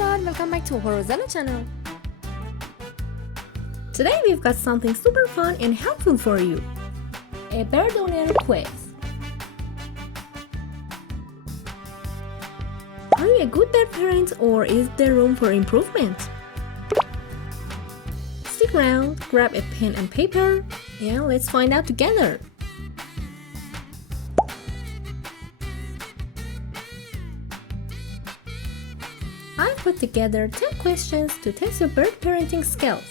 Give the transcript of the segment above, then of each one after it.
God, welcome back to Opal Rosella channel. Today we've got something super fun and helpful for you. A bird owner quiz. Are you a good bird parent or is there room for improvement? Stick around, grab a pen and paper, and let's find out together. I put together 10 questions to test your bird parenting skills.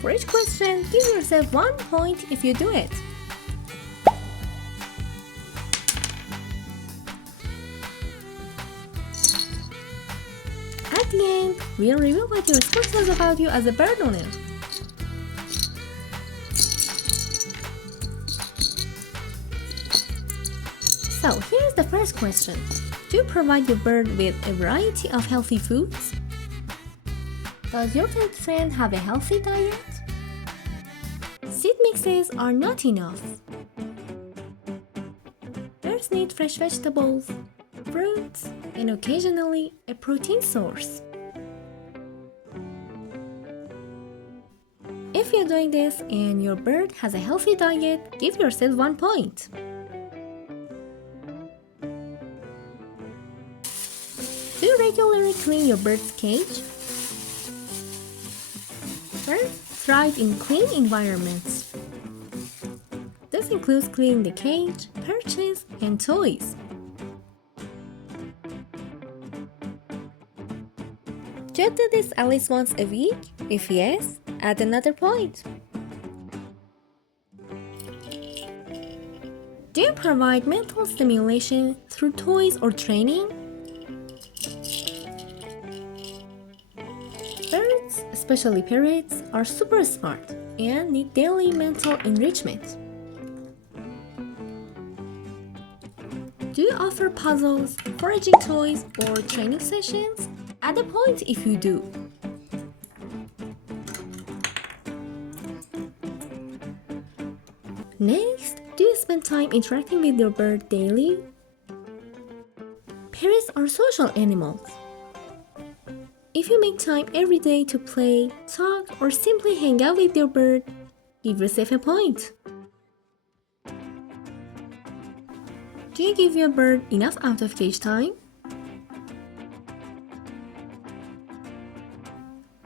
For each question, give yourself 1 point if you do it. At the end, we'll reveal what your score says about you as a bird owner. So here's the first question. Do you provide your bird with a variety of healthy foods? Does your pet friend have a healthy diet? Seed mixes are not enough. Birds need fresh vegetables, fruits, and occasionally a protein source. If you're doing this and your bird has a healthy diet, give yourself 1 point. Do you regularly clean your bird's cage? Birds thrive in clean environments. This includes cleaning the cage, perches, and toys. Do you do this at least once a week? If yes, add another point. Do you provide mental stimulation through toys or training? Birds, especially parrots, are super smart and need daily mental enrichment. Do you offer puzzles, foraging toys, or training sessions? Add a point if you do. Next, do you spend time interacting with your bird daily? Parrots are social animals. If you make time every day to play, talk, or simply hang out with your bird, give yourself a point. Do you give your bird enough out of cage time?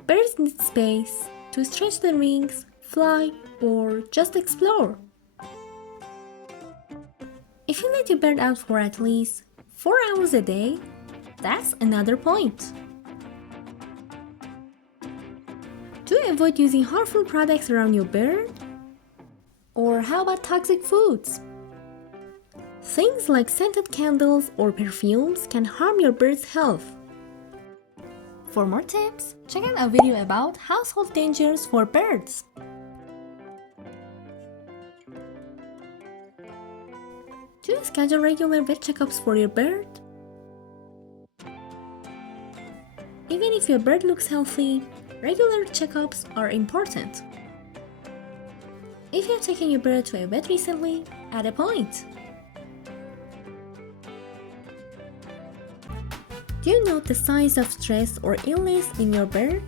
Birds need space to stretch their wings, fly, or just explore. If you let your bird out for at least 4 hours a day, that's another point. Do you avoid using harmful products around your bird? Or how about toxic foods? Things like scented candles or perfumes can harm your bird's health. For more tips, check out our video about household dangers for birds. Do you schedule regular vet checkups for your bird? Even if your bird looks healthy, regular checkups are important. If you have taken your bird to a vet recently, add a point. Do you note the signs of stress or illness in your bird?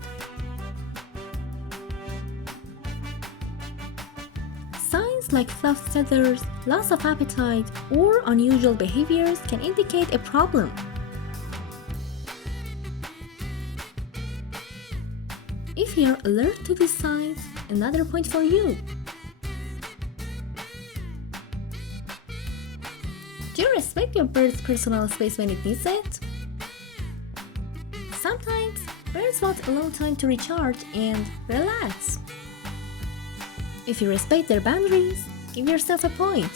Signs like fluffed feathers, loss of appetite, or unusual behaviors can indicate a problem. If you're alert to these signs, another point for you. Do you respect your bird's personal space when it needs it? Sometimes, birds want alone time to recharge and relax. If you respect their boundaries, give yourself a point.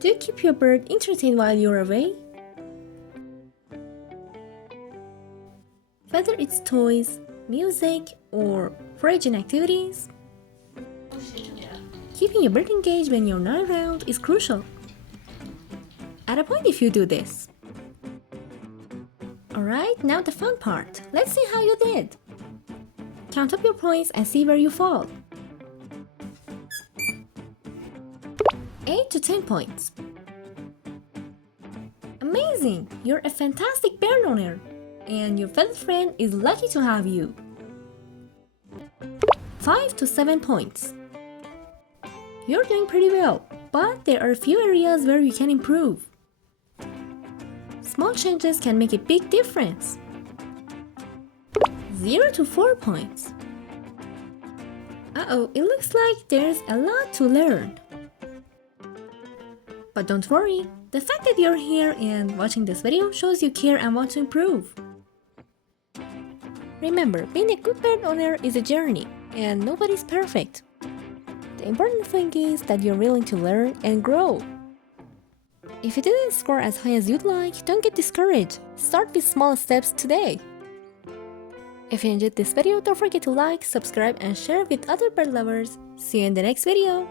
Do you keep your bird entertained while you're away? Whether it's toys, music, or foraging activities, keeping your bird engaged when you're not around is crucial. Add a point if you do this. Alright, now the fun part. Let's see how you did. Count up your points and see where you fall. 8 to 10 points. Amazing! You're a fantastic bird owner, and your feathered friend is lucky to have you. 5 to 7 points. You're doing pretty well, but there are a few areas where you can improve. Small changes can make a big difference. 0 to 4 points. Uh-oh, it looks like there's a lot to learn. But don't worry, the fact that you're here and watching this video shows you care and want to improve. Remember, being a good bird owner is a journey, and nobody's perfect. The important thing is that you're willing to learn and grow. If you didn't score as high as you'd like, don't get discouraged. Start with small steps today. If you enjoyed this video, don't forget to like, subscribe, and share with other bird lovers. See you in the next video.